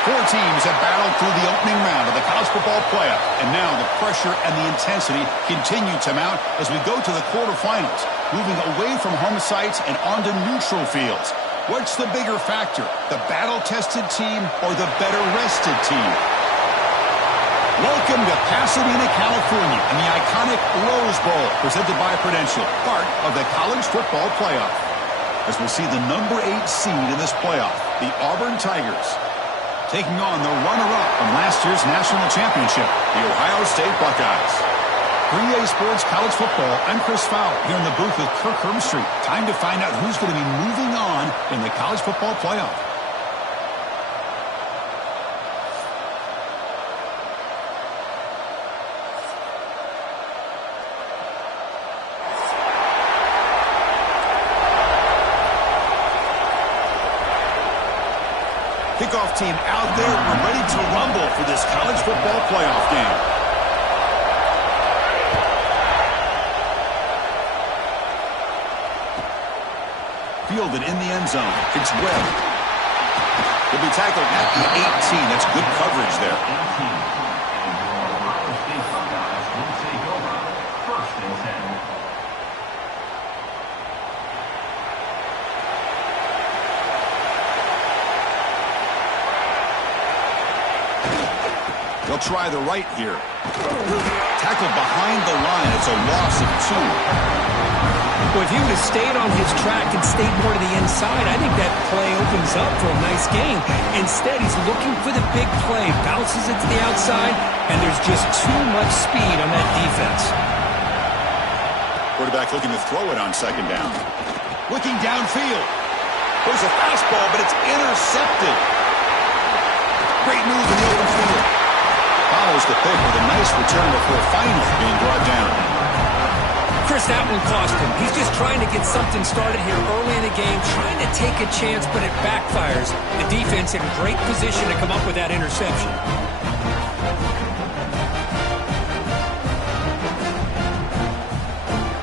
Four teams have battled through the opening round of the college football playoff, and now the pressure and the intensity continue to mount as we go to the quarterfinals, moving away from home sites and onto neutral fields. What's the bigger factor, the battle-tested team or the better-rested team? Welcome to Pasadena, California, and the iconic Rose Bowl, presented by Prudential, part of the college football playoff. As we see the number 8 seed in this playoff, the Auburn Tigers, taking on the runner-up from last year's national championship, the Ohio State Buckeyes. 3A Sports College Football, I'm Chris Fowler, here in the booth with Kirk Herbstreit. Time to find out who's going to be moving on in the college football playoff. Kickoff team out there. We're ready to rumble for this college football playoff game. Fielded in the end zone. It's Webb. He'll be tackled at the 18. That's good coverage there. They'll try the right here. Tackled behind the line. It's a loss of 2. Well, if he would have stayed on his track and stayed more to the inside, I think that play opens up for a nice game. Instead, he's looking for the big play. Bounces it to the outside, and there's just too much speed on that defense. Quarterback looking to throw it on second down. Looking downfield. There's a fastball, but it's intercepted. Great move in the open field. Follows the pick with a nice return before finally being brought down. Chris, that one cost him. He's just trying to get something started here early in the game, trying to take a chance, but it backfires. The defense in great position to come up with that interception.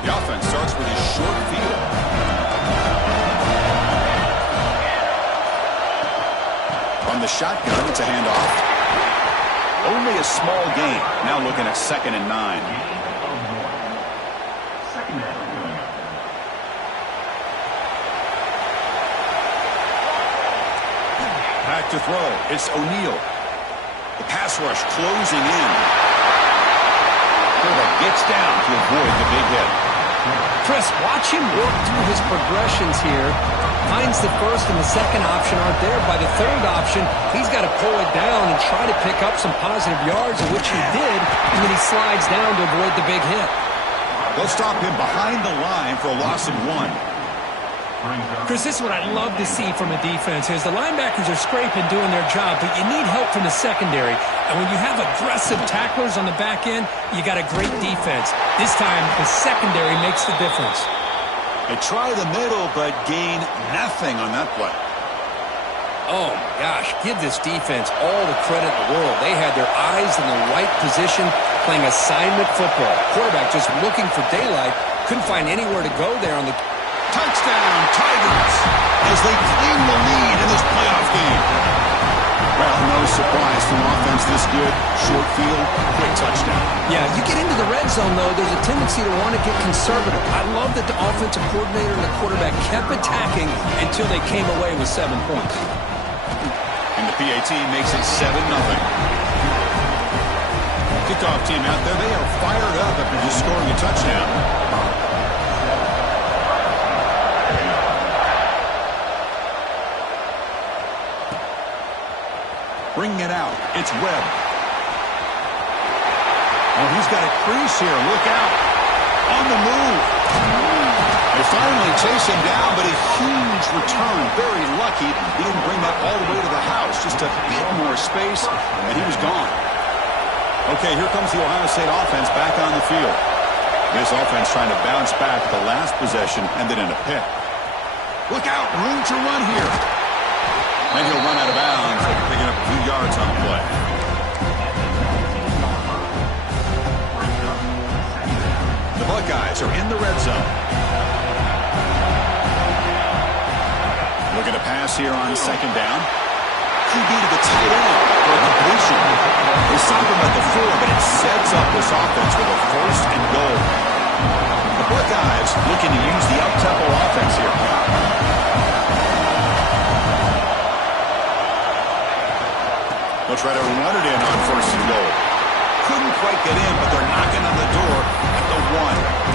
The offense starts with a short field. From the shotgun, it's a handoff. Only a small gain. Now looking at 2nd and 9. Back to throw. It's O'Neal. The pass rush closing in. Quarterback gets down to avoid the big hit. Chris, watch him work through his progressions here. Finds the first and the second option aren't there. By the third option, he's got to pull it down and try to pick up some positive yards, which he did, and then he slides down to avoid the big hit. They'll stop him behind the line for a loss of 1. Chris, this is what I'd love to see from a defense is the linebackers are scraping, doing their job, but you need help from the secondary. And when you have aggressive tacklers on the back end, you got a great defense. This time, the secondary makes the difference. They try the middle, but gain nothing on that play. Oh, my gosh. Give this defense all the credit in the world. They had their eyes in the right position, playing assignment football. Quarterback just looking for daylight. Couldn't find anywhere to go there on the... Touchdown, Tigers, as they claim the lead in this playoff game. Well, no surprise from offense this good. Short field, quick touchdown. Yeah, you get into the red zone, though, there's a tendency to want to get conservative. I love that the offensive coordinator and the quarterback kept attacking until they came away with 7 points. And the PAT makes it 7-0. Kickoff team out there, they are fired up after just scoring a touchdown. Bringing it out. It's Webb. Oh, he's got a crease here. Look out. On the move. They finally chase him down, but a huge return. Very lucky he didn't bring that all the way to the house. Just a bit more space, and he was gone. Okay, here comes the Ohio State offense back on the field. This offense trying to bounce back. The last possession ended in a pick. Look out. Room to run here. And he'll run out of bounds, picking up a few yards on the play. The Buckeyes are in the red zone. Looking to pass here on second down. QB to the tight end for a completion. They stop him at the 4, but it sets up this offense with a 1st and goal. The Buckeyes looking to use the up-tempo offense here. They'll try to run it in on 1st and goal. Couldn't quite get in, but they're knocking on the door at the 1.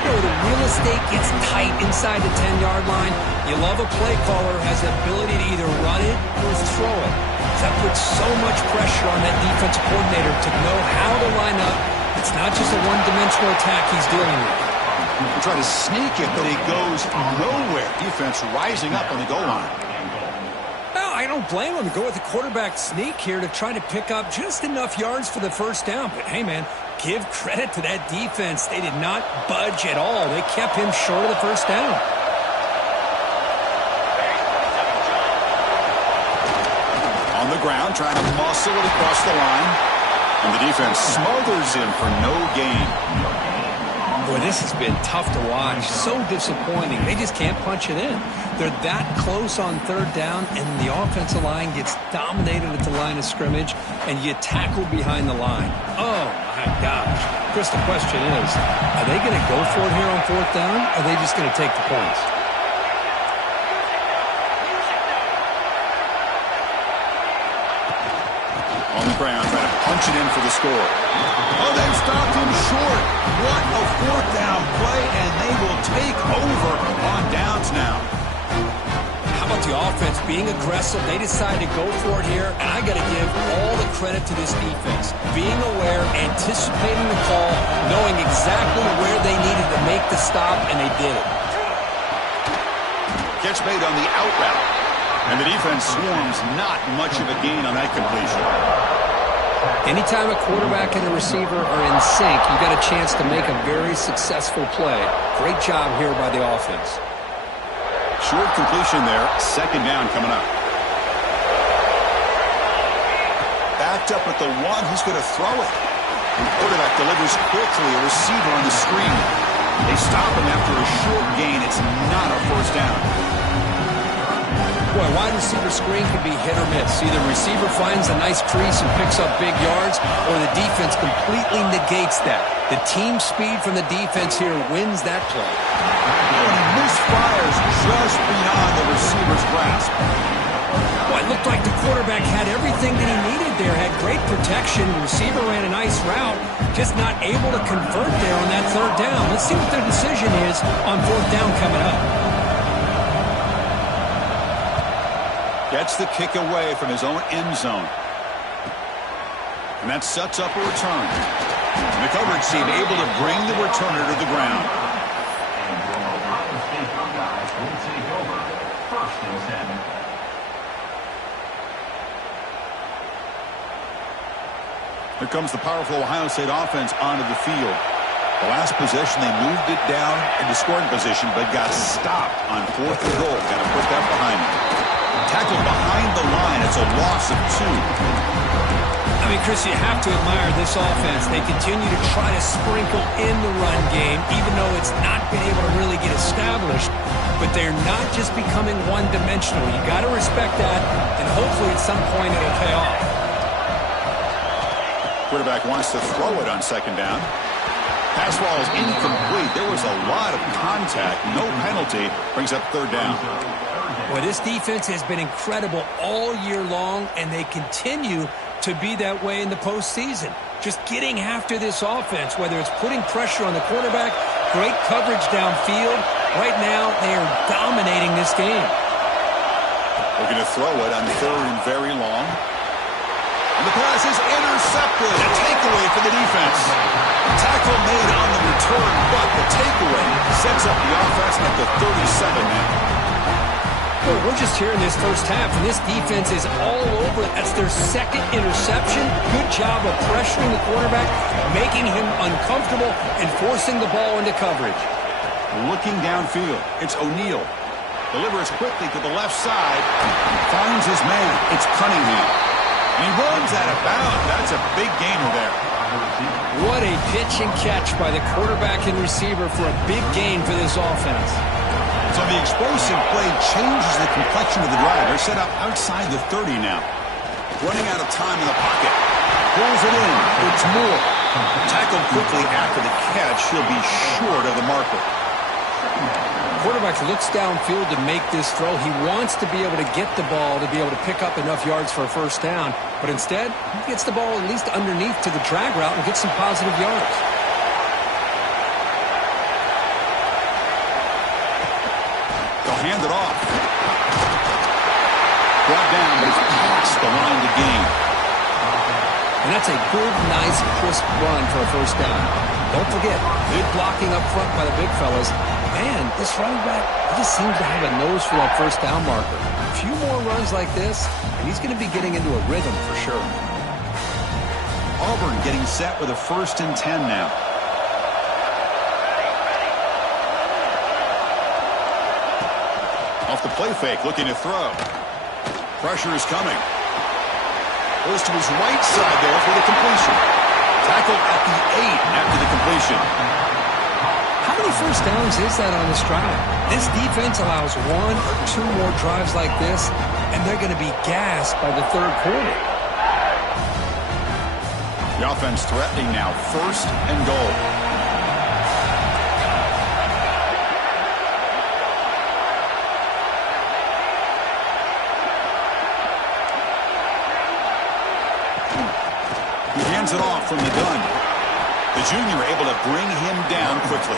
You know, the real estate gets tight inside the 10-yard line. You love a play caller who has the ability to either run it or throw it. That puts so much pressure on that defensive coordinator to know how to line up. It's not just a one-dimensional attack he's dealing with. They try to sneak it, but it goes nowhere. Defense rising up on the goal line. Well, I don't blame him to go with the quarterback sneak here to try to pick up just enough yards for the 1st down. But, hey, man, give credit to that defense. They did not budge at all. They kept him short of the 1st down. On the ground, trying to muscle it across the line. And the defense smothers him for no gain. Boy, this has been tough to watch. So disappointing. They just can't punch it in. They're that close on 3rd down, and the offensive line gets dominated at the line of scrimmage, and you tackle behind the line. Oh, my gosh. Chris, the question is, are they going to go for it here on 4th down, or are they just going to take the points? On the ground, trying to punch it in for the score. Oh, they've stopped him short. What a 4th down play, and they will take over on downs now. How about the offense being aggressive? They decided to go for it here, and I got to give all the credit to this defense. Being aware, anticipating the call, knowing exactly where they needed to make the stop, and they did it. Catch made on the out route. And the defense swarms not much of a gain on that completion. Anytime a quarterback and a receiver are in sync, you got a chance to make a very successful play. Great job here by the offense. Short completion there. 2nd down coming up. Backed up at the 1. He's going to throw it. The quarterback delivers quickly. A receiver on the screen. They stop him after a short gain. It's not a 1st down. Boy, wide receiver screen can be hit or miss. Either receiver finds a nice crease and picks up big yards, or the defense completely negates that. The team speed from the defense here wins that play. And he misfires just beyond the receiver's grasp. Well, it looked like the quarterback had everything that he needed there. Had great protection. The receiver ran a nice route, just not able to convert there on that 3rd down. Let's see what their decision is on 4th down coming up. Gets the kick away from his own end zone. And that sets up a return. And the coverage team able to bring the returner to the ground. Here comes the powerful Ohio State offense onto the field. The last possession, they moved it down into scoring position, but got stopped on 4th and goal. Got to put that behind them. Tackled behind the line. It's a loss of 2. I mean, Chris, you have to admire this offense. They continue to try to sprinkle in the run game, even though it's not been able to really get established. But they're not just becoming one-dimensional. You got to respect that, and hopefully at some point it'll pay off. Quarterback wants to throw it on 2nd down. Pass ball is incomplete. There was a lot of contact. No penalty. Brings up 3rd down. Boy, this defense has been incredible all year long, and they continue to be that way in the postseason. Just getting after this offense, whether it's putting pressure on the quarterback, great coverage downfield. Right now, they are dominating this game. Looking to throw it on 3rd and very long. And the pass is intercepted. A takeaway for the defense. Tackle made on the return, but the takeaway sets up the offense at the 37 now. Boy, we're just here in this 1st half, and this defense is all over. That's their 2nd interception. Good job of pressuring the quarterback, making him uncomfortable, and forcing the ball into coverage. Looking downfield, it's O'Neal. Delivers quickly to the left side. Finds his man. It's Cunningham. And he runs out of bounds. That's a big gainer there. What a pitch and catch by the quarterback and receiver for a big gain for this offense. So the explosive play changes the complexion of the drive. They're set up outside the 30 now. Running out of time in the pocket. Pulls it in. It's Moore. Tackled quickly after the catch. He'll be short of the marker. Quarterback looks downfield to make this throw. He wants to be able to get the ball to be able to pick up enough yards for a first down. But instead, he gets the ball at least underneath to the drag route and gets some positive yards. They'll hand it off. Brought down, but it's past the line to gain. And that's a good, nice, crisp run for a first down. Don't forget, good blocking up front by the big fellas. And this running back, he just seems to have a nose for that first down marker. A few more runs like this, and he's going to be getting into a rhythm for sure. Auburn getting set with a 1st and 10 now. Off the play fake, looking to throw. Pressure is coming. Goes to his right side there for the completion. Tackled at the 8 after the completion. How many first downs is that on this drive? This defense allows 1 or 2 more drives like this, and they're going to be gassed by the third quarter. The offense threatening now, 1st and goal. He hands it off from the gun. The junior able to bring him down quickly.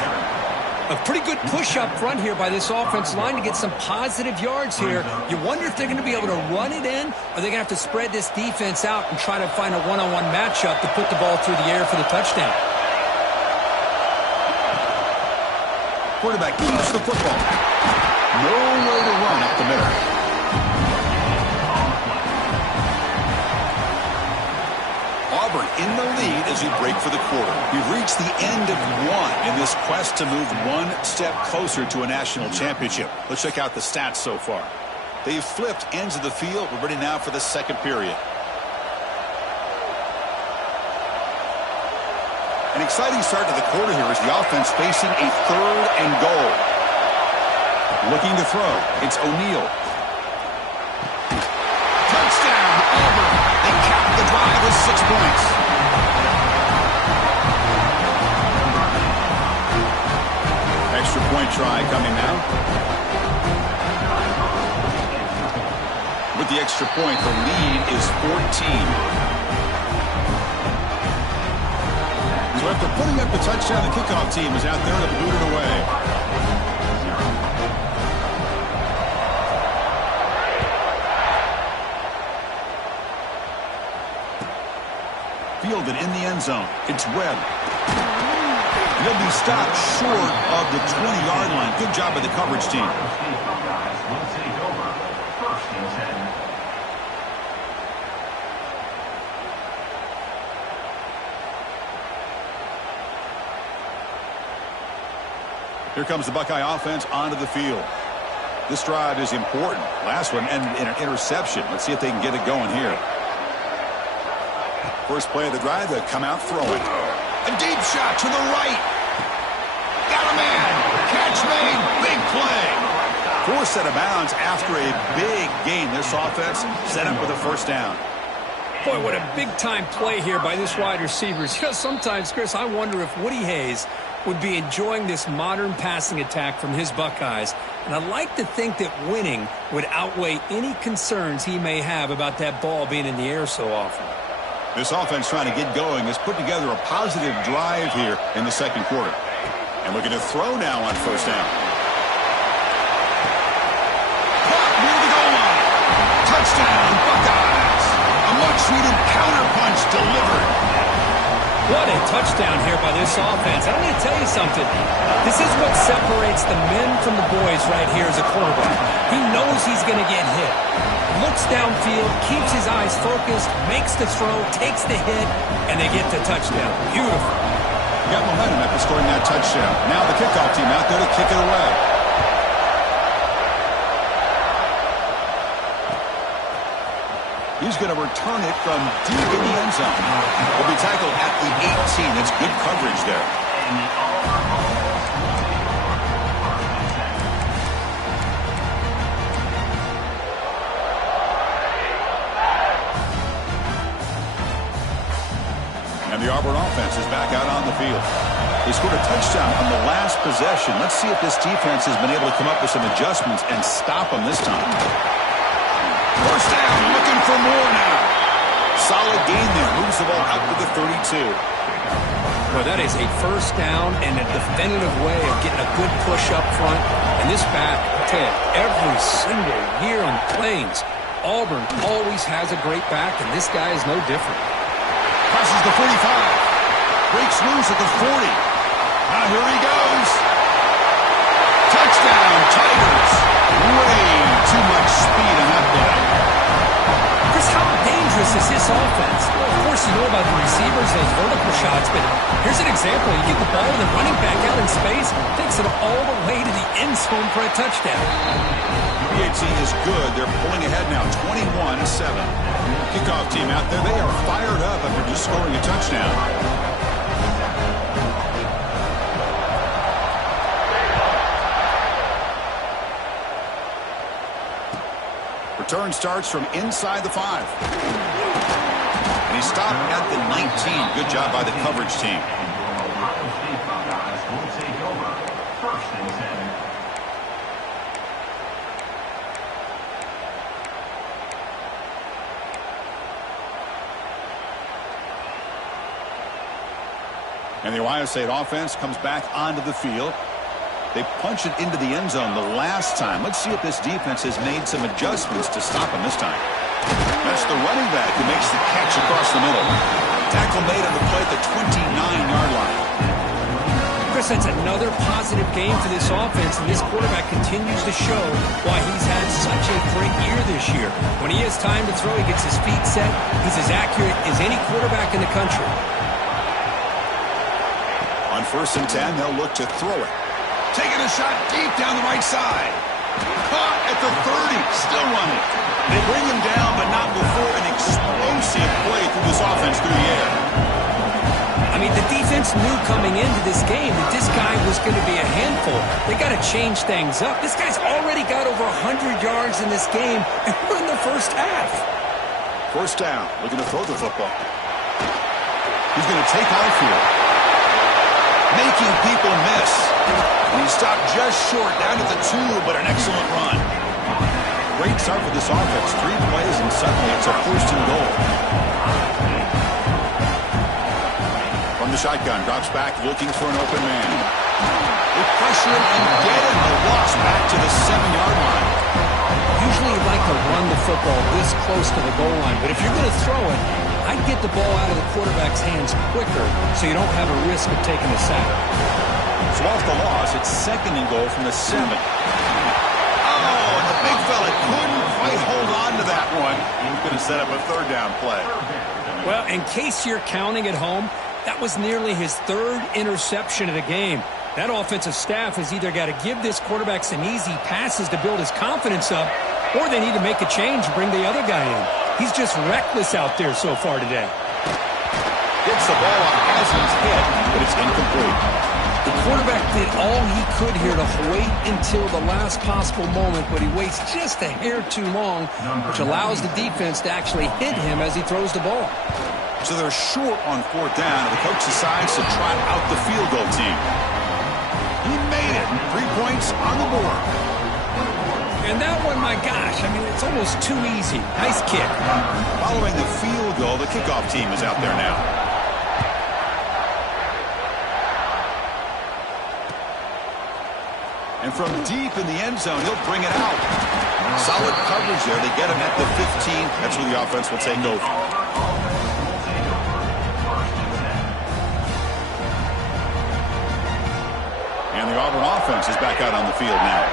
A pretty good push up front here by this offensive line to get some positive yards here. You wonder if they're going to be able to run it in, or they're going to have to spread this defense out and try to find a one-on-one matchup to put the ball through the air for the touchdown. Quarterback keeps the football. No way to run up the middle. Auburn in the lead as we break for the quarter. We've reached the end of 1 in this quest to move 1 step closer to a national championship. Let's check out the stats so far. They've flipped ends of the field. We're ready now for the second period. An exciting start to the quarter here as the offense facing a 3rd and goal. Looking to throw. It's O'Neal. Touchdown, Auburn. They cap the drive with 6 points. Extra point try coming now. With the extra point, the lead is 14. So after putting up the touchdown, the kickoff team is out there to boot it away. Fielded in the end zone. It's Webb. He'll be stopped short of the 20-yard line. Good job by the coverage team. Here comes the Buckeye offense onto the field. This drive is important. Last one ended in an interception. Let's see if they can get it going here. First play of the drive, they come out throwing. A deep shot to the right. Got a man. Catch made. Big play. Forced out of bounds after a big gain. This offense set up with a first down. Boy, what a big-time play here by this wide receivers. You know, sometimes, Chris, I wonder if Woody Hayes would be enjoying this modern passing attack from his Buckeyes. And I'd like to think that winning would outweigh any concerns he may have about that ball being in the air so often. This offense trying to get going has put together a positive drive here in the second quarter. And looking to throw now on first down. Caught near the goal line. Touchdown, Buckeyes. A much-needed counterpunch delivered. What a touchdown here by this offense. I'm going to tell you something. This is what separates the men from the boys right here as a quarterback. He knows he's going to get hit. Looks downfield, keeps his eyes focused, makes the throw, takes the hit, and they get the touchdown. Beautiful. Got momentum after scoring that touchdown. Now the kickoff team out there to kick it away. He's going to return it from deep in the end zone. Will be tackled at the 18. That's good coverage there. And the Auburn offense is back out on the field. They scored a touchdown on the last possession. Let's see if this defense has been able to come up with some adjustments and stop them this time. First down, looking for more now. Solid gain there. Moves the ball out to the 32. Well, that is a first down and a definitive way of getting a good push up front. And this back, I tell you, every single year on the Plains, Auburn always has a great back, and this guy is no different. Crosses the 45. Breaks loose at the 40. Now here he goes. Touchdown, Tigers. Way too much speed on that play. Chris, how dangerous is this offense? Well, of course, you know about the receivers, those vertical shots, but here's an example. You get the ball and the running back out in space, takes it all the way to the end zone for a touchdown. PAT is good. They're pulling ahead now, 21-7. Kickoff team out there, they are fired up after just scoring a touchdown. Return starts from inside the 5. And he stopped at the 19. Good job by the coverage team. And the Ohio State offense comes back onto the field. They punch it into the end zone the last time. Let's see if this defense has made some adjustments to stop him this time. That's the running back who makes the catch across the middle. Tackle made on the play at the 29-yard line. Chris, that's another positive game for this offense, and this quarterback continues to show why he's had such a great year this year. When he has time to throw, he gets his feet set. He's as accurate as any quarterback in the country. On 1st and 10, they'll look to throw it. Taking a shot deep down the right side. Caught at the 30. Still running. They bring him down, but not before an explosive play through this offense through the air. I mean, the defense knew coming into this game that this guy was going to be a handful. They got to change things up. This guy's already got over 100 yards in this game, and we're in the first half. First down. Looking to throw the football. He's going to take off here. Making people miss. And he stopped just short, down to the 2, but an excellent run. Great start for this offense. 3 plays, and suddenly it's a 1st and goal. From the shotgun, drops back, looking for an open man. They pressure him and get him. The loss back to the 7-yard line. Usually you'd like to run the football this close to the goal line, but if you're going to throw it, I'd get the ball out of the quarterback's hands quicker so you don't have a risk of taking a sack. So off the loss, it's 2nd and goal from the 7. Oh, and the big fella couldn't quite hold on to that one. He was going to set up a 3rd down play. Well, in case you're counting at home, that was nearly his 3rd interception of the game. That offensive staff has either got to give this quarterback some easy passes to build his confidence up, or they need to make a change and bring the other guy in. He's just reckless out there so far today. Gets the ball off as he's hit, but it's incomplete. The quarterback did all he could here to wait until the last possible moment, but he waits just a hair too long, which allows the defense to actually hit him as he throws the ball. So they're short on 4th down, and the coach decides to try out the field goal team. He made it. 3 points on the board. And that one, my gosh, I mean, it's almost too easy. Nice kick. Following the field goal, the kickoff team is out there now. And from deep in the end zone, he'll bring it out. Solid coverage there. They get him at the 15. That's where the offense will take over. And the Auburn offense is back out on the field now.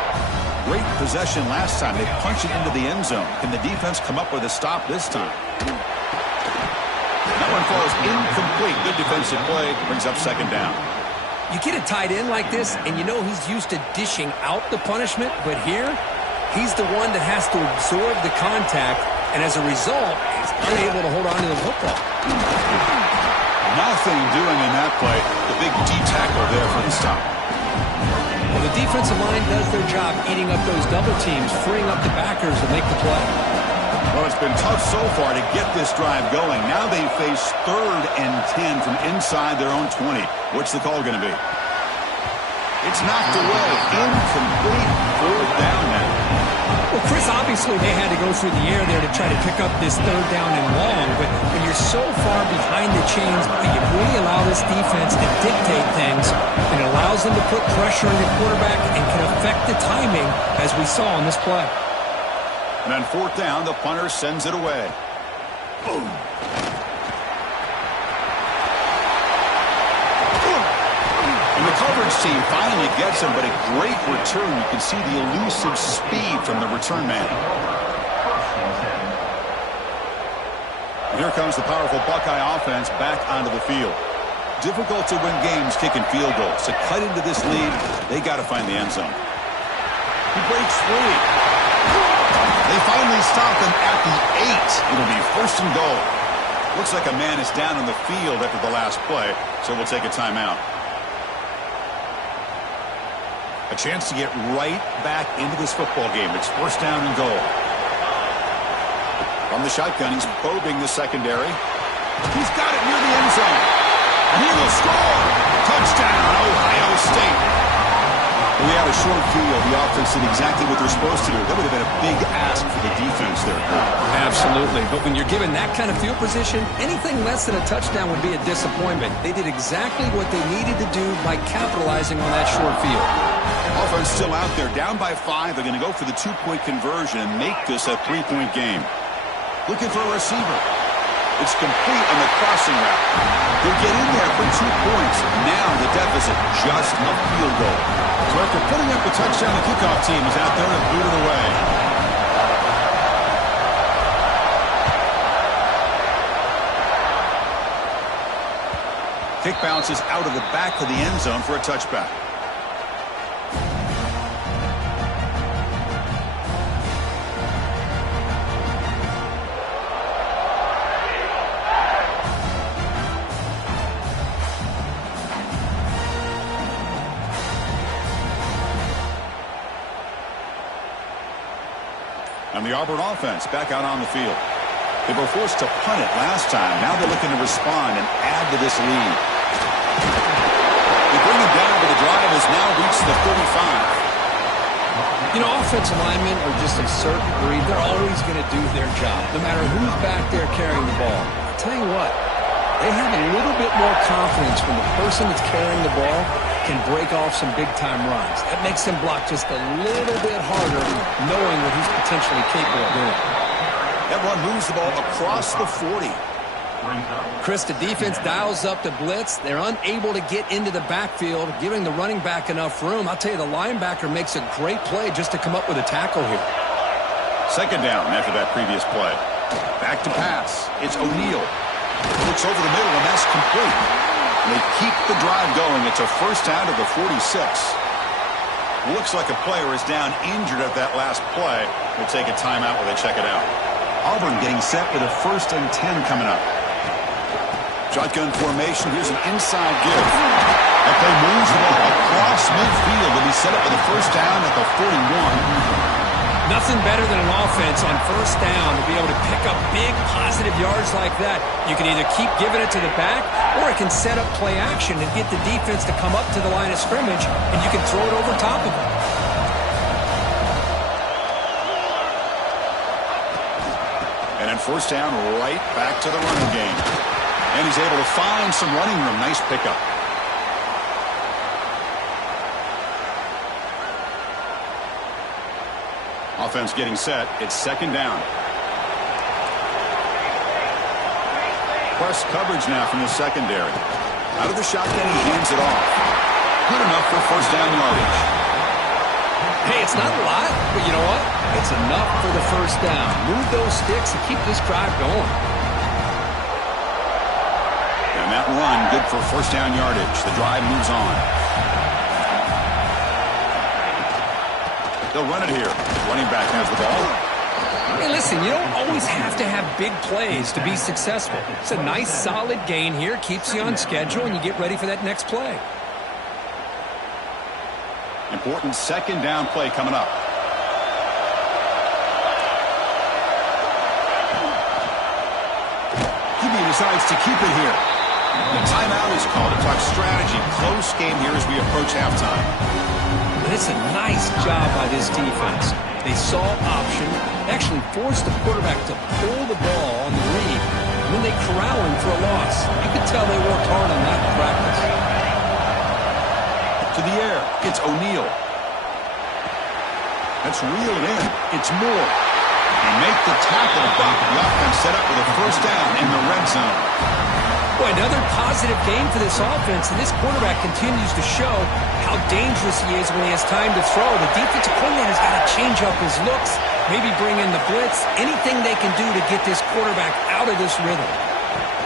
Great possession last time. They punched it into the end zone. Can the defense come up with a stop this time? That one falls incomplete. Good defensive play. Brings up 2nd down. You get a tight end like this, and you know he's used to dishing out the punishment, but here, he's the one that has to absorb the contact, and as a result, he's unable to hold on to the football. Nothing doing in that play. The big D tackle there for the stop. Well, the defensive line does their job eating up those double teams, freeing up the backers to make the play. Well, it's been tough so far to get this drive going. Now they face 3rd and 10 from inside their own 20. What's the call going to be? It's knocked away. Incomplete. 4th down now. Well, Chris, obviously they had to go through the air there to try to pick up this 3rd down and long, but when you're so far behind the chains, you really allow this defense to dictate things, and it allows them to put pressure on your quarterback and can affect the timing, as we saw on this play. And on 4th down, the punter sends it away. Boom. And the coverage team finally gets him, but a great return. You can see the elusive speed from the return man. And here comes the powerful Buckeye offense back onto the field. Difficult to win games kicking field goals. To cut into this lead, they got to find the end zone. He breaks free. They finally stop him at the 8. It'll be 1st and goal. Looks like a man is down on the field after the last play, so we'll take a timeout. A chance to get right back into this football game. It's 1st down and goal. From the shotgun, he's probing the secondary. He's got it near the end zone. And he will score. Touchdown, Ohio State. We had a short field. The offense did exactly what they're supposed to do. That would have been a big ask for the defense there. Absolutely. But when you're given that kind of field position, anything less than a touchdown would be a disappointment. They did exactly what they needed to do by capitalizing on that short field. Offense still out there, down by 5. They're going to go for the 2-point conversion and make this a 3-point game. Looking for a receiver. It's complete on the crossing route. They'll get in there for 2 points. Now the deficit, just a field goal. So after putting up the touchdown, the kickoff team is out there to boot it away. Kick bounces out of the back of the end zone for a touchback. And the Auburn offense back out on the field. They were forced to punt it last time. Now they're looking to respond and add to this lead. They bring it down, but the drive has now reached the 35. You know, offensive linemen are just a certain breed. They're always going to do their job, no matter who's back there carrying the ball. I'll tell you what, they have a little bit more confidence when the person that's carrying the ball can break off some big-time runs. That makes them block just a little bit harder, knowing what he's potentially capable of doing. That run moves the ball across the 40. Chris, the defense dials up the blitz. They're unable to get into the backfield, giving the running back enough room. I'll tell you, the linebacker makes a great play just to come up with a tackle here. 2nd down after that previous play. Back to pass. It's O'Neal. Looks over the middle, and that's complete. And they keep the drive going. It's a 1st down to the 46. Looks like a player is down injured at that last play. We'll take a timeout while they check it out. Auburn getting set with a 1st and 10 coming up. Shotgun formation. Here's an inside give. That play moves the ball across midfield. They'll be set up with a 1st down at the 41. Nothing better than an offense on 1st down to be able to pick up big positive yards like that. You can either keep giving it to the back, or it can set up play action and get the defense to come up to the line of scrimmage, and you can throw it over top of them. And then 1st down, right back to the running game. And he's able to find some running room. Nice pickup. Offense getting set. It's 2nd down. Press coverage now from the secondary. Out of the shotgun, he hands it off. Good enough for 1st down yardage. Hey, it's not a lot, but you know what? It's enough for the 1st down. Move those sticks and keep this drive going. And that run, good for 1st down yardage. The drive moves on. They'll run it here. Running back has the ball. Hey, listen, you don't always have to have big plays to be successful. It's a nice, solid gain here. Keeps you on schedule, and you get ready for that next play. Important 2nd down play coming up. decides to keep it here. The timeout is called to talk strategy. Close game here as we approach halftime. And it's a nice job by this defense. They saw option, actually forced the quarterback to pull the ball on the read, and then they corral him for a loss. You could tell they worked hard on that in practice. To the air, it's O'Neal. That's reeled in. It's Moore. They make the tackle, but the offense set up with a first down in the red zone. Boy, another positive game for this offense, and this quarterback continues to show how dangerous he is when he has time to throw. The defensive coordinator's got to change up his looks, maybe bring in the blitz, anything they can do to get this quarterback out of this rhythm.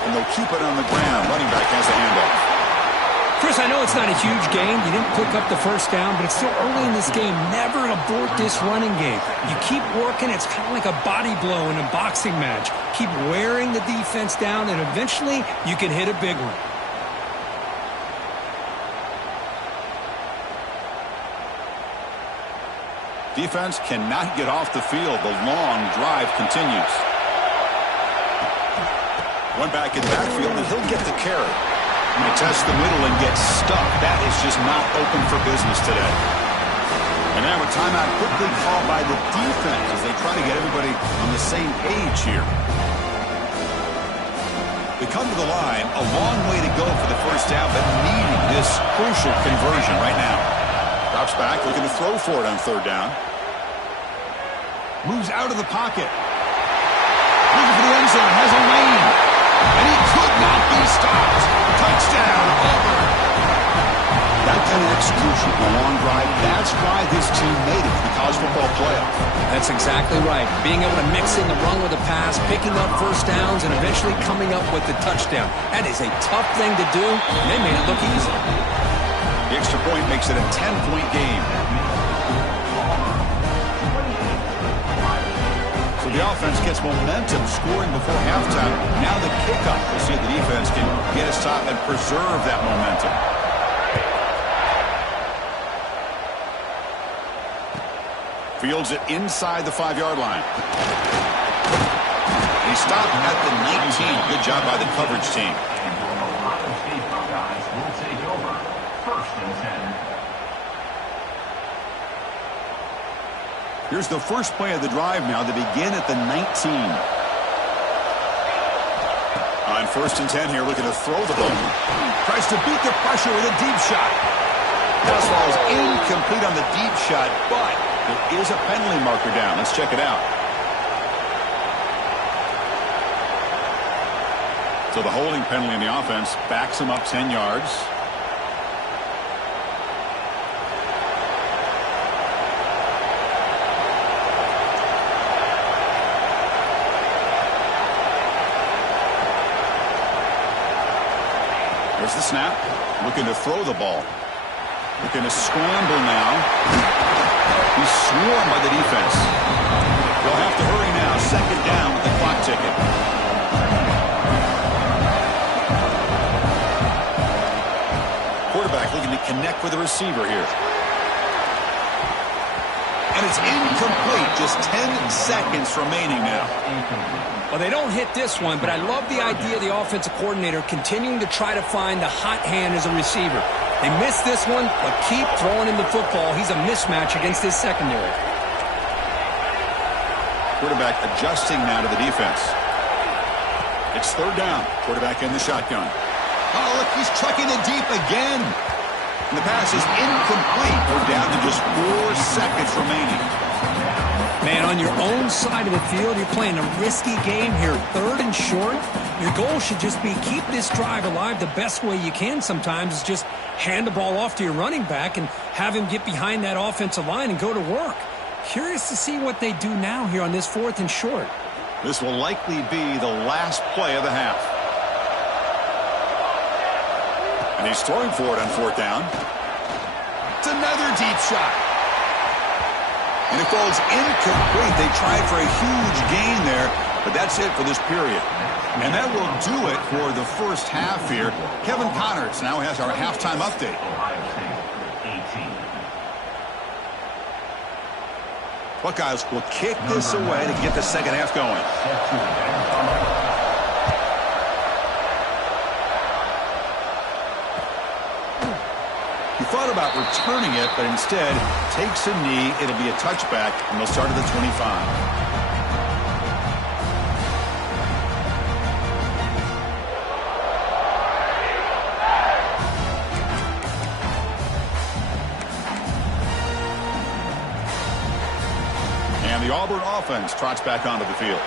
And they'll keep it on the ground. Running back has the handoff. Chris, I know it's not a huge game. You didn't pick up the first down, but it's still early in this game. Never abort this running game. You keep working. It's kind of like a body blow in a boxing match. Keep wearing the defense down, and eventually you can hit a big one. Defense cannot get off the field. The long drive continues. One back in the backfield, and he'll get the carry. He tests the middle and gets stuck. That is just not open for business today. And now a timeout quickly called by the defense as they try to get everybody on the same page here. They come to the line, a long way to go for the first down, but needing this crucial conversion right now. Drops back, looking to throw for it on third down. Moves out of the pocket. Looking for the end zone, has a lane. And he could not be stopped. Touchdown, Auburn. That kind of execution, a long drive, that's why this team made it to the college football playoff. That's exactly right. Being able to mix in the run with the pass, picking up first downs, and eventually coming up with the touchdown. That is a tough thing to do, and they made it look easy. The extra point makes it a 10-point game. So the offense gets momentum, scoring before halftime. Now the kickoff. We'll see if the defense can get a stop and preserve that momentum. Fields it inside the 5-yard line. He stopped at the 19. Good job by the coverage team. Here's the first play of the drive now. They begin at the 19. On 1st and 10 here, looking to throw the ball. Tries to beat the pressure with a deep shot. Pass ball is incomplete on the deep shot, but there is a penalty marker down. Let's check it out. So the holding penalty in the offense backs him up 10 yards. There's the snap. Looking to throw the ball. Looking to scramble now. He's swarmed by the defense. They'll have to hurry now. 2nd down with the clock ticking. Quarterback looking to connect with the receiver here. And it's incomplete. Just 10 seconds remaining now. Well, they don't hit this one, but I love the idea of the offensive coordinator continuing to try to find the hot hand as a receiver. They missed this one, but keep throwing him the football. He's a mismatch against his secondary. Quarterback adjusting now to the defense. It's 3rd down. Quarterback in the shotgun. Oh, look, he's chucking it deep again. And the pass is incomplete. We're down to just 4 seconds remaining. Man, on your own side of the field, you're playing a risky game here. 3rd and short. Your goal should just be keep this drive alive the best way you can sometimes is just hand the ball off to your running back and have him get behind that offensive line and go to work. Curious to see what they do now here on this 4th and short. This will likely be the last play of the half. And he's throwing for it on 4th down. It's another deep shot. And it falls incomplete. They tried for a huge gain there, but that's it for this period. And that will do it for the first half here. Kevin Connors now has our halftime update. Buckeyes will kick this away to get the second half going. about returning it, but instead takes a knee. It'll be a touchback, and they'll start at the 25. And the Auburn offense trots back onto the field.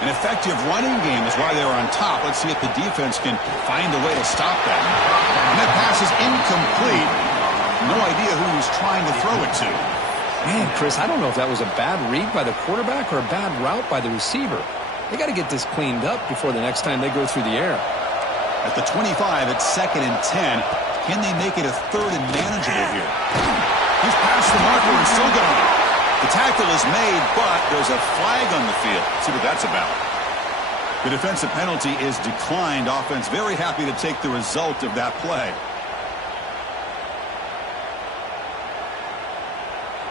An effective running game is why they were on top. Let's see if the defense can find a way to stop that. And that pass is incomplete. No idea who he was trying to throw it to. Man, Chris, I don't know if that was a bad read by the quarterback or a bad route by the receiver. They got to get this cleaned up before the next time they go through the air. At the 25, it's 2nd and 10. Can they make it a 3rd and manageable here? He's past the marker and still going. The tackle is made, but there's a flag on the field. Let's see what that's about. The defensive penalty is declined. Offense very happy to take the result of that play.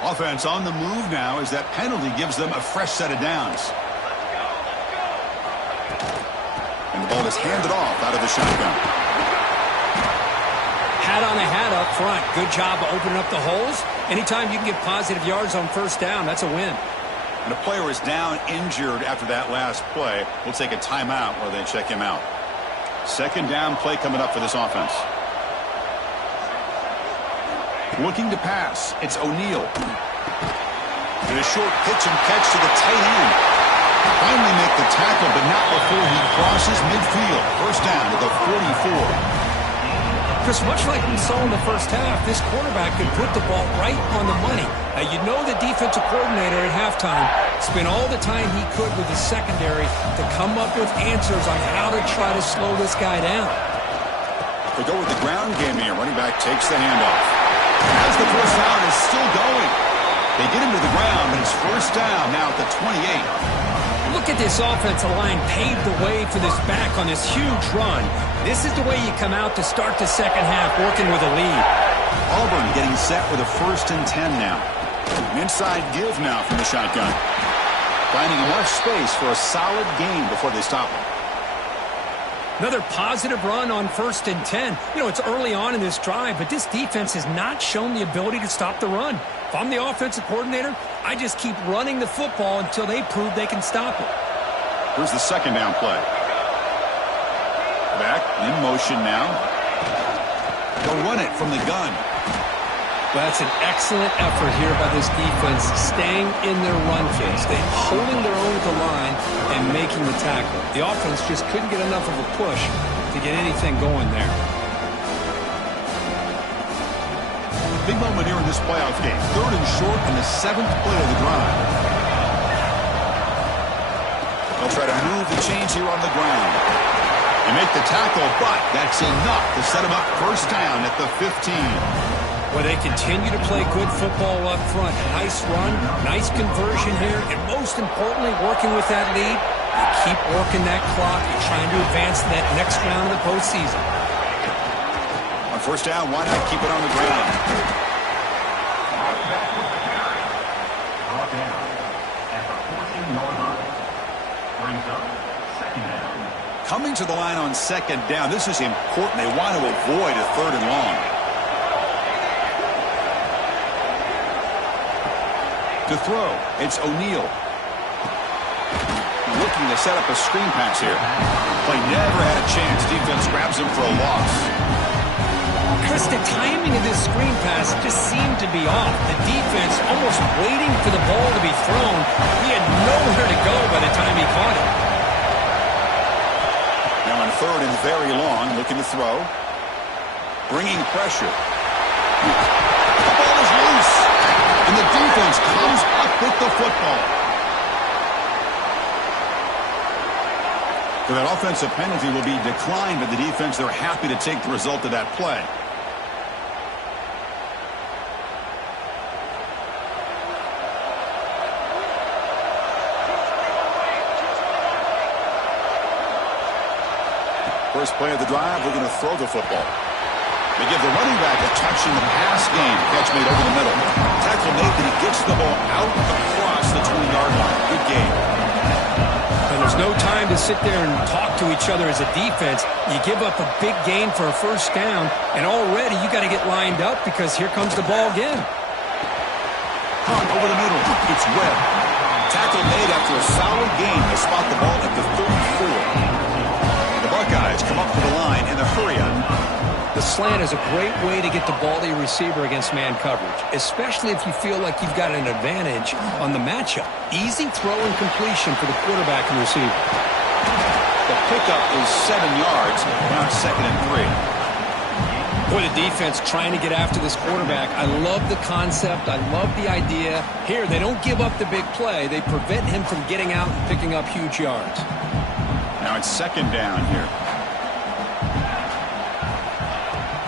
Offense on the move now as that penalty gives them a fresh set of downs. And the ball is handed off out of the shotgun. Hat on a hat up front. Good job of opening up the holes. Anytime you can get positive yards on first down, that's a win. And a player is down injured after that last play. We'll take a timeout while they check him out. 2nd down play coming up for this offense. Looking to pass. It's O'Neal. And a short pitch and catch to the tight end. Finally make the tackle, but not before he crosses midfield. First down to the 44. Chris, much like we saw in the first half, this quarterback could put the ball right on the money. Now, you know the defensive coordinator at halftime spent all the time he could with the secondary to come up with answers on how to try to slow this guy down. They go with the ground game here. Running back takes the handoff. As the first down is still going. They get him to the ground, and it's first down now at the 28. Look at this offensive line paved the way for this back on this huge run. This is the way you come out to start the second half, working with a lead. Auburn getting set with a 1st and 10 now. An inside give now from the shotgun. Finding enough space for a solid gain before they stop him. Another positive run on 1st and 10. You know, it's early on in this drive, but this defense has not shown the ability to stop the run. If I'm the offensive coordinator, I just keep running the football until they prove they can stop it. Here's the 2nd down play. Back in motion now. They'll run it from the gun. Well, that's an excellent effort here by this defense, staying in their run phase. They're holding their own at the line and making the tackle. The offense just couldn't get enough of a push to get anything going there. Big moment here in this playoff game. 3rd and short in the 7th play of the drive. They'll try to move the chains here on the ground. They make the tackle, but that's enough to set them up first down at the 15. Well, they continue to play good football up front. Nice run, nice conversion here, and most importantly, working with that lead, you keep working that clock. You're trying to advance to that next round of the postseason. On first down, why not keep it on the ground? Coming to the line on 2nd down, this is important. They want to avoid a 3rd and long. To throw, it's O'Neal. Looking to set up a screen pass here. Play never had a chance. Defense grabs him for a loss. Chris, the timing of this screen pass just seemed to be off. The defense almost waiting for the ball to be thrown. He had nowhere to go by the time he caught it. Now on 3rd and very long, looking to throw. Bringing pressure. The ball is loose. And the defense comes up with the football. So that offensive penalty will be declined by the defense. They're happy to take the result of that play. First play of the drive, we're going to throw the football. They give the running back a touch in the pass game. Catch made over the middle. Tackle made that he gets the ball out across the 20-yard line. Good game. And there's no time to sit there and talk to each other as a defense. You give up a big gain for a first down, and already you got to get lined up because here comes the ball again. Over the middle, it's Webb. Tackle made after a solid gain. They spot the ball at the 34. The Buckeyes come up to the line in a hurry-up. The slant is a great way to get the ball to your receiver against man coverage, especially if you feel like you've got an advantage on the matchup. Easy throw and completion for the quarterback and receiver. The pickup is 7 yards. Now it's 2nd and 3. Boy, the defense trying to get after this quarterback. I love the concept. I love the idea. Here, they don't give up the big play. They prevent him from getting out and picking up huge yards. Now it's 2nd down here.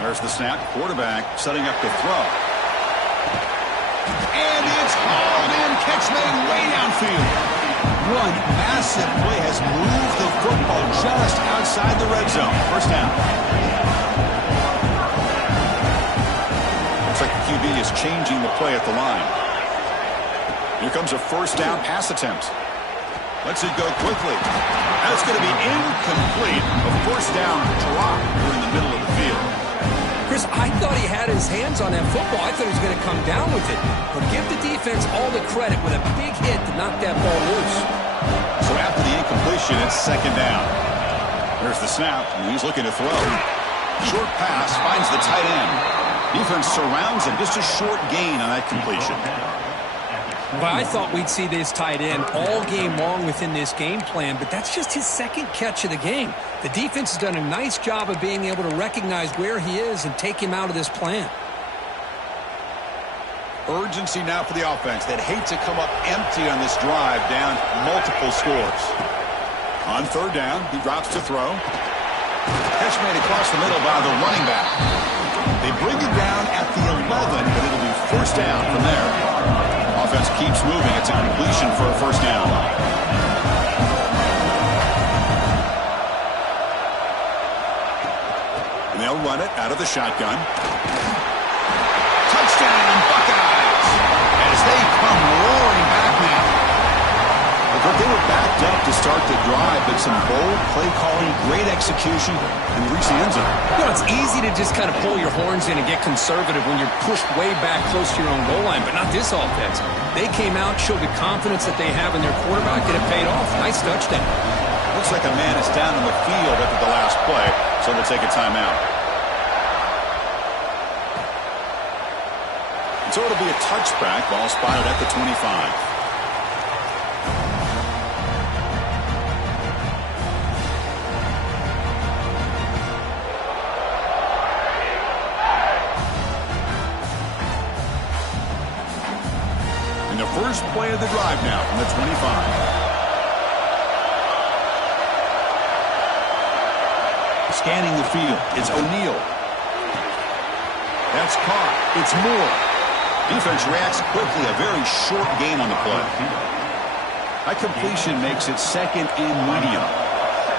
There's the snap. Quarterback setting up the throw. And it's hauled in. Catch made way downfield. One massive play has moved the football just outside the red zone. First down. Looks like the QB is changing the play at the line. Here comes a first down pass attempt. Lets it go quickly. That's going to be incomplete. A first down drop here in the middle of the field. Chris, I thought he had his hands on that football. I thought he was going to come down with it. But give the defense all the credit with a big hit to knock that ball loose. So after the incompletion, it's 2nd down. There's the snap, and he's looking to throw. Short pass finds the tight end. Defense surrounds him. Just a short gain on that completion. Well, I thought we'd see this tight end all game long within this game plan, but that's just his 2nd catch of the game. The defense has done a nice job of being able to recognize where he is and take him out of this plan. Urgency now for the offense. They'd hate to come up empty on this drive, down multiple scores. On 3rd down, he drops to throw. Catch made across the middle by the running back. They bring it down at the 11, but it'll be first down from there. Offense keeps moving. It's a completion for a first down. And they'll run it out of the shotgun. Touchdown, Buckeyes! As they come roaring back now. They were backed up to start the drive, but some bold play calling, great execution, and they reach the end zone. You know, it's easy to just kind of pull your horns in and get conservative when you're pushed way back close to your own goal line, but not this offense. They came out, showed the confidence that they have in their quarterback, and it paid off. Nice touchdown. Looks like a man is down on the field after the last play, so they'll take a timeout. And so it'll be a touchback, ball spotted at the 25. First play of the drive now from the 25. Scanning the field, it's O'Neal. That's caught. It's Moore. Defense reacts quickly. A very short gain on the play. That completion makes it 2nd and medium.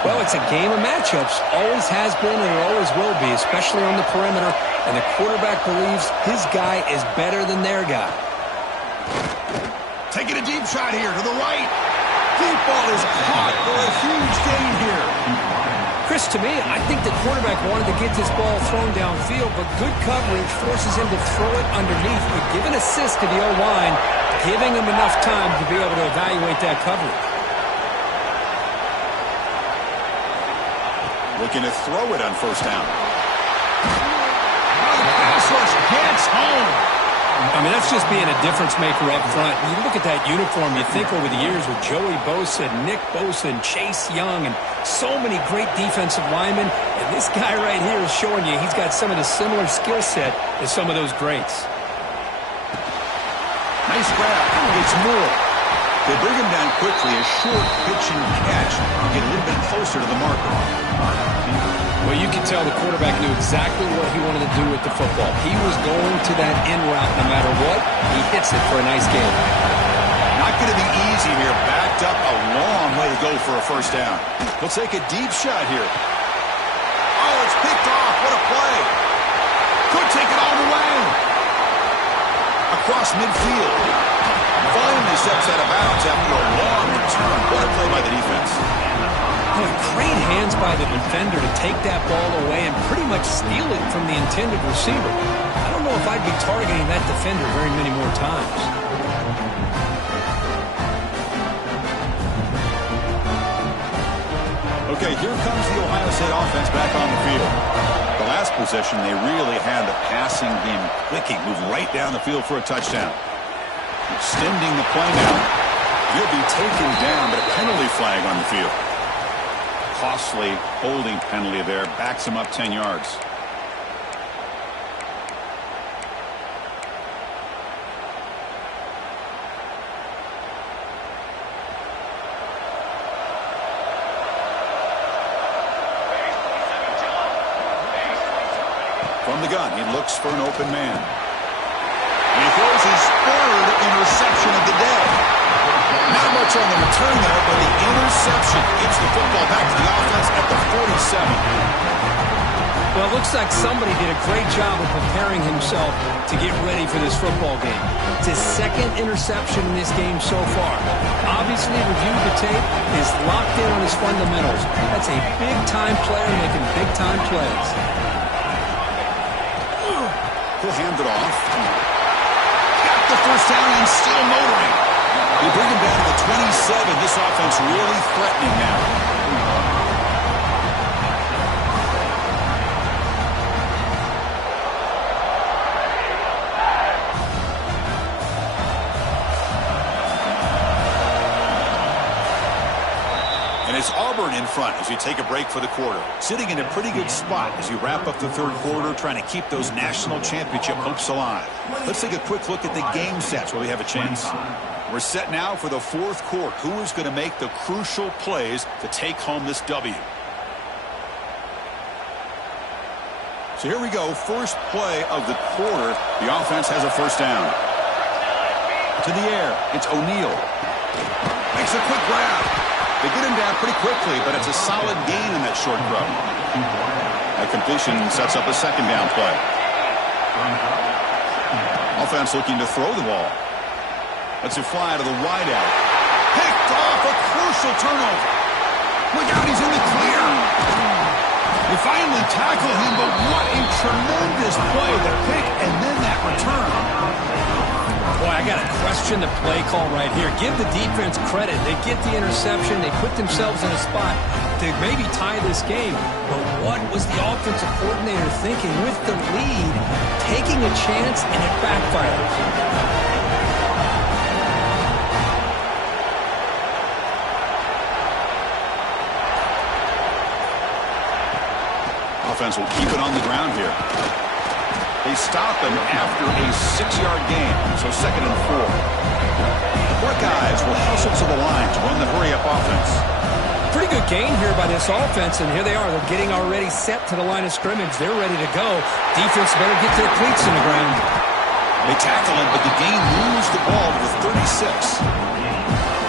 Well, it's a game of matchups. Always has been and it always will be, especially on the perimeter. And the quarterback believes his guy is better than their guy. Taking a deep shot here to the right. Deep ball is caught for a huge gain here. Chris, to me, I think the quarterback wanted to get this ball thrown downfield, but good coverage forces him to throw it underneath. But give an assist to the O-line, giving him enough time to be able to evaluate that coverage. Looking to throw it on first down. The pass rush gets home. I mean, that's just being a difference maker up front. You look at that uniform, you think over the years with Joey Bosa, Nick Bosa, and Chase Young, and so many great defensive linemen. And this guy right here is showing you he's got some of the similar skill set as some of those greats. Nice grab. It's Moore. They bring him down quickly. A short pitch and catch. Get a little bit closer to the marker. Well, you can tell the quarterback knew exactly what he wanted to do with the football. He was going to that in route no matter what. He hits it for a nice game. Not going to be easy here. Backed up a long way to go for a first down. He'll take a deep shot here. Oh, it's picked off. What a play. Could take it all the way. Across midfield. Finally steps out of bounds after a long return. What a play by the defense. Boy, great hands by the defender to take that ball away and pretty much steal it from the intended receiver. I don't know if I'd be targeting that defender very many more times. Okay, here comes the Ohio State offense back on the field. The last possession, they really had the passing game clicking, move right down the field for a touchdown. Extending the play now. He'll be taken down, but a penalty flag on the field. Costly holding penalty there. Backs him up 10 yards. From the gun, he looks for an open man. And he throws his third interception of the day. Not much on the return there, but the interception gets the football back to the offense at the 47. Well, it looks like somebody did a great job of preparing himself to get ready for this football game. It's his second interception in this game so far. Obviously, reviewed the tape, is locked in on his fundamentals. That's a big-time player making big-time plays. He'll hand it off. Got the first down and still motoring. They bring him down to the 27. This offense really threatening now. And it's Auburn in front as you take a break for the quarter. Sitting in a pretty good spot as you wrap up the third quarter, trying to keep those national championship hopes alive. Let's take a quick look at the game sets where we have a chance. We're set now for the fourth quarter. Who is going to make the crucial plays to take home this W? So here we go. First play of the quarter. The offense has a first down. To the air. It's O'Neal. Makes a quick grab. They get him down pretty quickly, but it's a solid gain in that short throw. That completion sets up a second down play. Offense looking to throw the ball. Lets it fly to the wideout. Picked off, a crucial turnover. Look out, he's in the clear. They finally tackle him, but what a tremendous play. The pick and then that return. Boy, I got to question the play call right here. Give the defense credit. They get the interception. They put themselves in a spot to maybe tie this game. But what was the offensive coordinator thinking with the lead, taking a chance, and it backfires? Offense will keep it on the ground here. They stop him after a 6-yard gain, so 2nd and 4. The Buckeyes will hustle to the line to run the hurry-up offense. Pretty good gain here by this offense, and here they are. They're getting already set to the line of scrimmage. They're ready to go. Defense better get their cleats in the ground. They tackle him, but the gain moves the ball to the 36.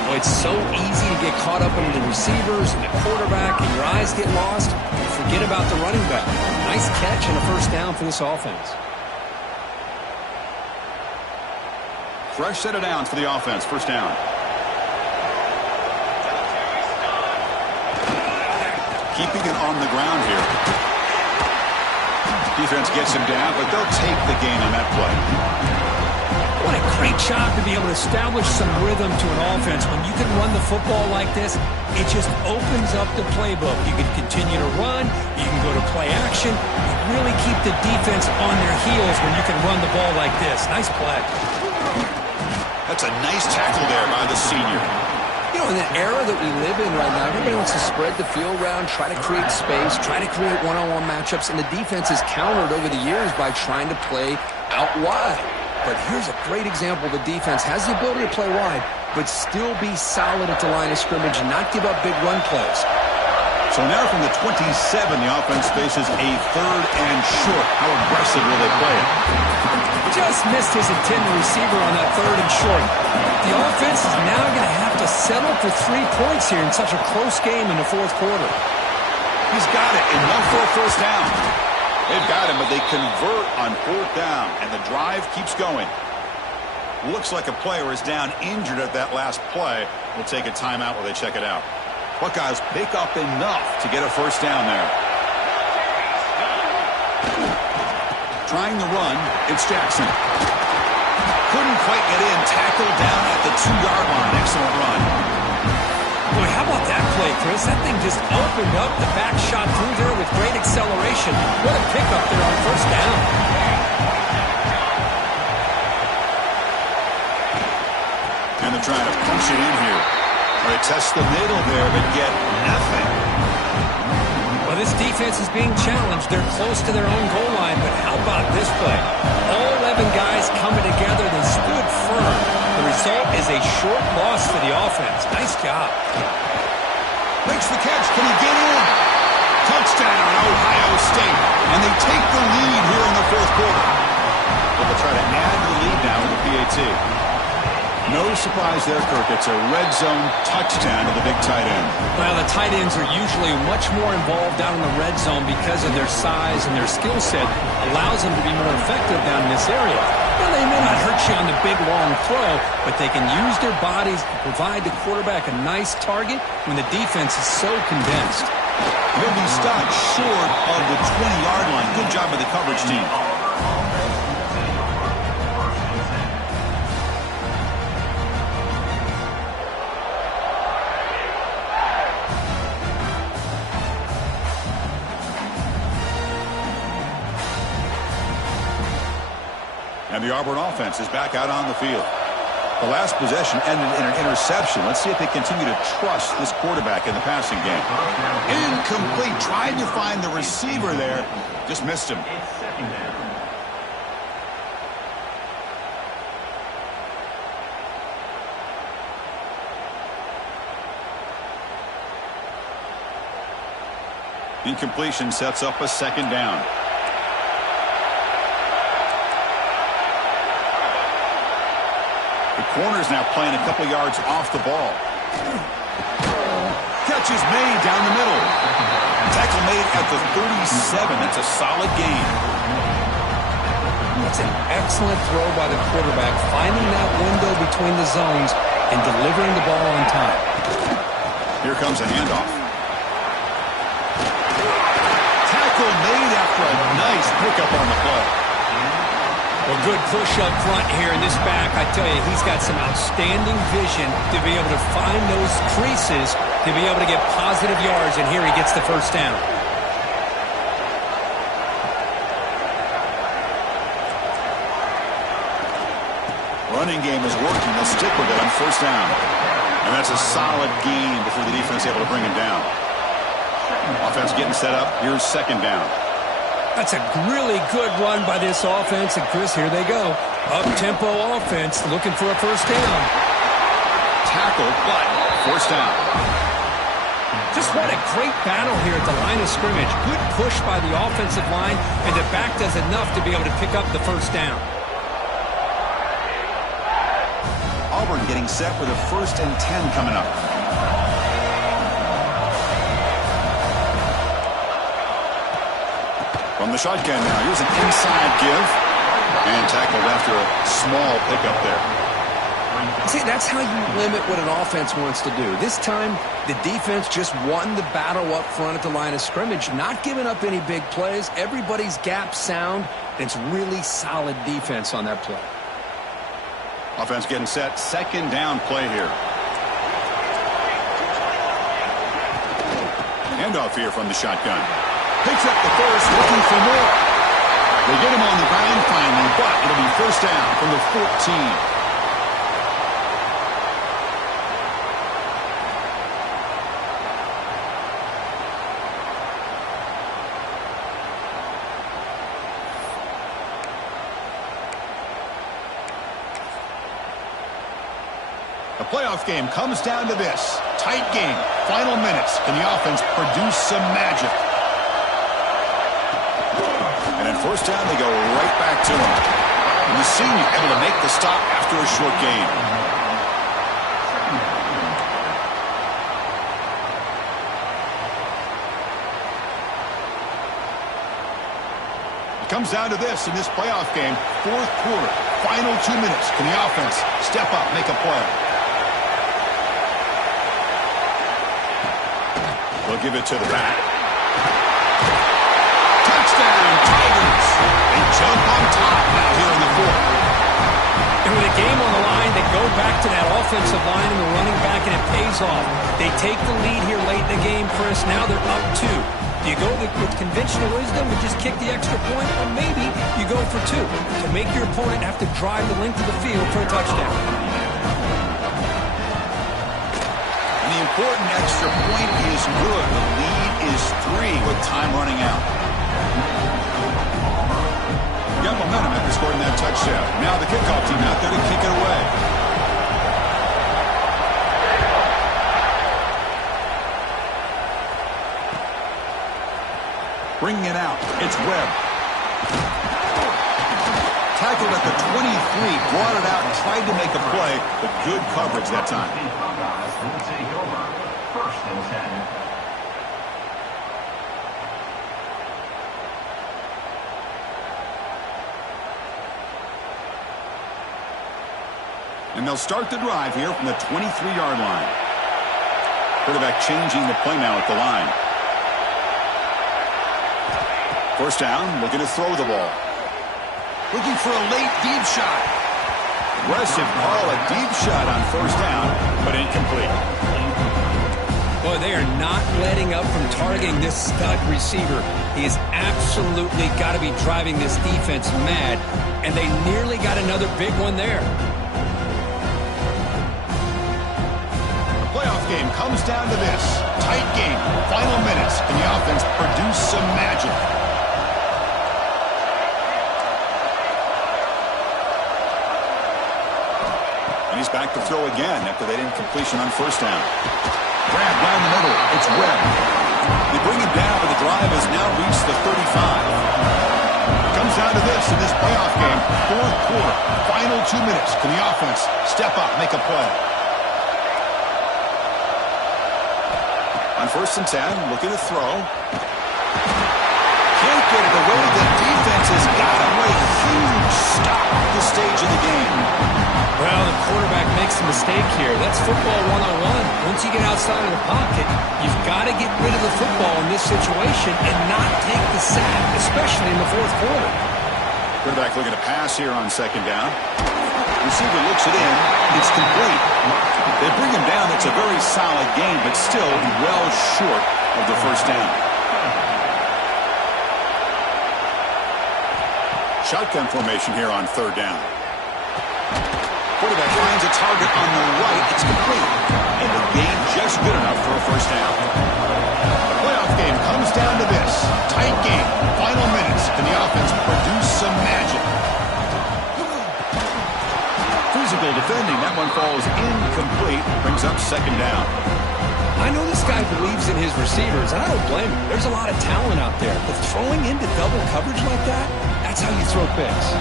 Well, it's so easy to get caught up in the receivers and the quarterback, and your eyes get lost. Forget about the running back. Nice catch and a first down for this offense. Fresh set of downs for the offense. First down. Keeping it on the ground here. Defense gets him down, but they'll take the gain on that play. What a great job to be able to establish some rhythm to an offense. When you can run the football like this, it just opens up the playbook. You can continue to run. You can go to play action. You really keep the defense on their heels when you can run the ball like this. Nice play. That's a nice tackle there by the senior. You know, in the era that we live in right now, everybody wants to spread the field around, try to create space, try to create one-on-one matchups, and the defense has countered over the years by trying to play out wide. But here's a great example. The defense has the ability to play wide, but still be solid at the line of scrimmage and not give up big run plays. So now from the 27, the offense faces a 3rd and short. How aggressive will they play it? Just missed his intended receiver on that 3rd and short. The offense is now going to have to settle for 3 points here in such a close game in the fourth quarter. He's got it, and one for a first down. They've got him, but they convert on 4th down, and the drive keeps going. Looks like a player is down injured at that last play. We'll take a timeout while they check it out. Buckeyes pick up enough to get a first down there. Trying to run, it's Jackson. Couldn't quite get in. Tackled down at the 2-yard line. Excellent run. Boy, how about that play, Chris? That thing just opened up. The back shot through there with great acceleration. What a pickup there on first down. And they're trying to punch it in here. They test the middle there, but get nothing. Well, this defense is being challenged. They're close to their own goal line, but how about this play? All 11 guys coming together. They stood firm. The result is a short loss for the offense. Nice job. Makes the catch. Can he get in? Touchdown, Ohio State. And they take the lead here in the fourth quarter. But they'll try to add the lead now in the PAT. No surprise there, Kirk. It's a red zone touchdown to the big tight end. Well, the tight ends are usually much more involved down in the red zone because of their size and their skill set. Allows them to be more effective down in this area. Well, they may not hurt you on the big, long throw, but they can use their bodies to provide the quarterback a nice target when the defense is so condensed. He'll be stopped short of the 20-yard line. Good job by the coverage team. And the Auburn offense is back out on the field. The last possession ended in an interception. Let's see if they continue to trust this quarterback in the passing game. Incomplete. Tried to find the receiver there. Just missed him. Incompletion sets up a second down. The corner's now playing a couple yards off the ball. Catch is made down the middle. Tackle made at the 37. That's a solid gain. That's an excellent throw by the quarterback, finding that window between the zones and delivering the ball on time. Here comes a handoff. Tackle made after a nice pickup on the play. Well, good push up front here in this back. I tell you, he's got some outstanding vision to be able to find those creases, to be able to get positive yards, and here he gets the first down. Running game is working. They'll stick with it on first down. And that's a solid gain before the defense is able to bring him down. Offense getting set up. Here's second down. That's a really good run by this offense. And, Chris, here they go. Up-tempo offense looking for a first down. Tackled, but first down. Just what a great battle here at the line of scrimmage. Good push by the offensive line, and the back does enough to be able to pick up the first down. Auburn getting set with a 1st and 10 coming up. From the shotgun now, here's an inside give. And tackled after a small pickup there. See, that's how you limit what an offense wants to do. This time, the defense just won the battle up front at the line of scrimmage, not giving up any big plays. Everybody's gap sound. It's really solid defense on that play. Offense getting set. Second down play here. Handoff here from the shotgun. Picks up the first, looking for more. They get him on the ground finally, but it'll be first down from the 14. The playoff game comes down to this. Tight game. Final minutes. Can the offense produce some magic? And at first down, they go right back to him. And the senior able to make the stop after a short gain. It comes down to this in this playoff game. Fourth quarter, final 2 minutes. Can the offense step up, make a play? They'll give it to the back. Touchdown, Tigers. They jump on top now here in the fourth. And with a game on the line, they go back to that offensive line and the running back, and it pays off. They take the lead here late in the game, Chris. Now they're up 2. Do you go with conventional wisdom and just kick the extra point? Or maybe you go for 2 to make your opponent have to drive the length of the field for a touchdown. And the important extra point is good. The lead is 3 with time running out. Got momentum after scoring that touchdown. Now the kickoff team out there to kick it away. Bringing it out. It's Webb. Tackled at the 23, brought it out and tried to make a play, but good coverage that time. First and 10. And they'll start the drive here from the 23-yard line. Quarterback changing the play now at the line. First down, looking to throw the ball. Looking for a late deep shot. Aggressive call, a deep shot on first down, but incomplete. Boy, they are not letting up from targeting this stud receiver. He has absolutely got to be driving this defense mad, and they nearly got another big one there. Playoff game comes down to this. Tight game. Final minutes. Can the offense produce some magic? And he's back to throw again after that incompletion on first down. Grab down the middle. It's Webb. They bring him down, but the drive has now reached the 35. It comes down to this in this playoff game. Fourth quarter. Final 2 minutes. Can the offense step up, make a play? On first and 10, looking to throw. Can't get it away. The defense has got him. What a huge stop at this stage of the game. Well, the quarterback makes a mistake here. That's football 101. Once you get outside of the pocket, you've got to get rid of the football in this situation and not take the sack, especially in the fourth quarter. Quarterback looking to pass here on second down. Receiver looks it in. It's complete. They bring him down. It's a very solid game, but still well short of the first down. Shotgun formation here on third down. Quarterback finds a target on the right. It's complete. And the game just good enough for a first down. The playoff game comes down to this. Tight game. Final minutes. Can the offense produce some magic? Physical defending. That one falls incomplete. Brings up second down. I know this guy believes in his receivers, and I don't blame him. There's a lot of talent out there. But throwing into double coverage like that, that's how you throw picks.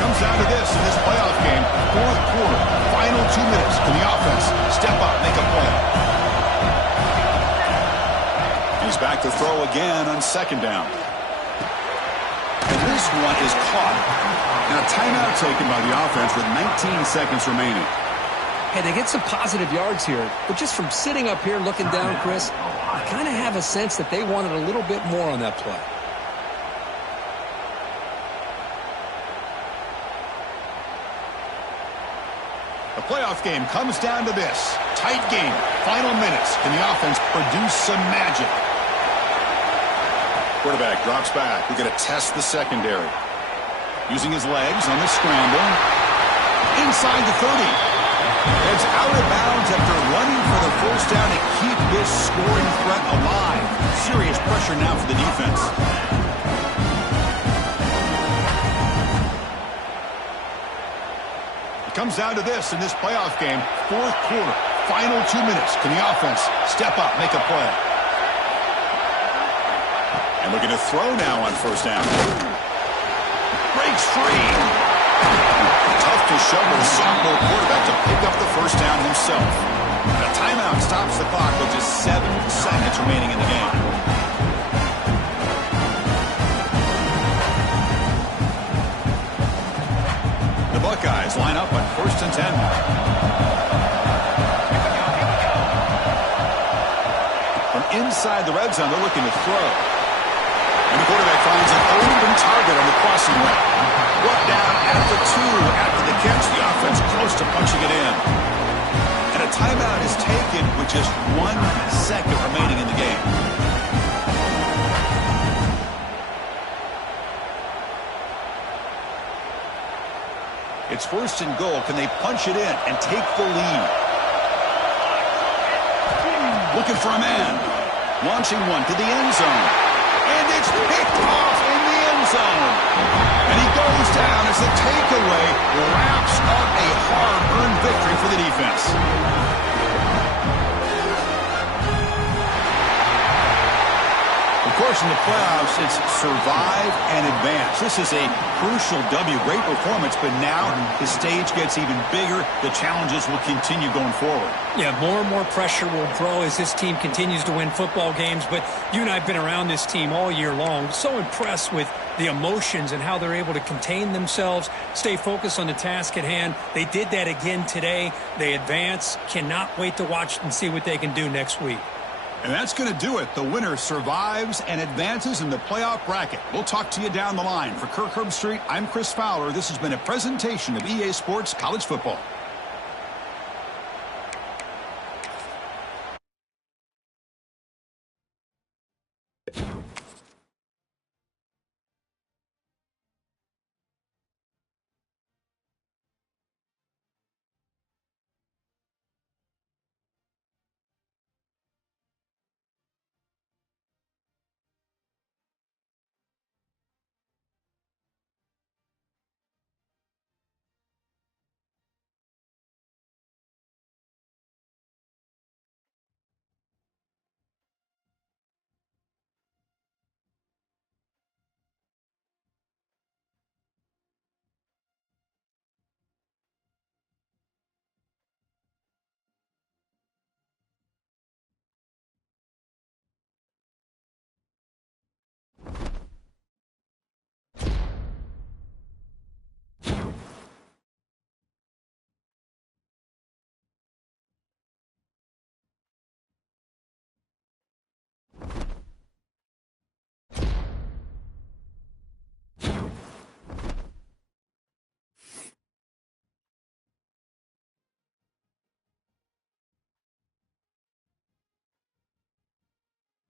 Comes down to this in this playoff game. Fourth quarter. Final 2 minutes. Can the offense step up, make a play? He's back to throw again on second down. And this one is caught. And a timeout taken by the offense with 19 seconds remaining. Hey, they get some positive yards here, but just from sitting up here looking down, Chris, I kind of have a sense that they wanted a little bit more on that play. The playoff game comes down to this. Tight game. Final minutes. Can the offense produce some magic? Quarterback drops back. We're going to test the secondary. Using his legs on the scramble. Inside the 30. Heads out of bounds after running for the first down to keep this scoring threat alive. Serious pressure now for the defense. It comes down to this in this playoff game. Fourth quarter. Final 2 minutes. Can the offense step up, make a play? And looking to throw now on first down. Breaks free. Tough to shovel the sophomore quarterback to pick up the first down himself. And a timeout stops the clock with just 7 seconds remaining in the game. the red zone. They're looking to throw. And the quarterback finds an open target on the crossing route. Brought down at the 2 after the catch. The offense close to punching it in. And a timeout is taken with just 1 second remaining in the game. It's 1st and goal. Can they punch it in and take the lead? Looking for a man. Launching one to the end zone. And it's picked off in the end zone. And he goes down as the takeaway wraps up a hard-earned victory for the defense. Of course, in the playoffs, it's survive and advance. This is a crucial W. Great performance, but now the stage gets even bigger. The challenges will continue going forward. Yeah, more and more pressure will grow as this team continues to win football games. But you and I have been around this team all year long. So impressed with the emotions and how they're able to contain themselves, stay focused on the task at hand. They did that again today. They advance. Cannot wait to watch and see what they can do next week. And that's going to do it. The winner survives and advances in the playoff bracket. We'll talk to you down the line. For Kirk Herbstreit, I'm Chris Fowler. This has been a presentation of EA Sports College Football.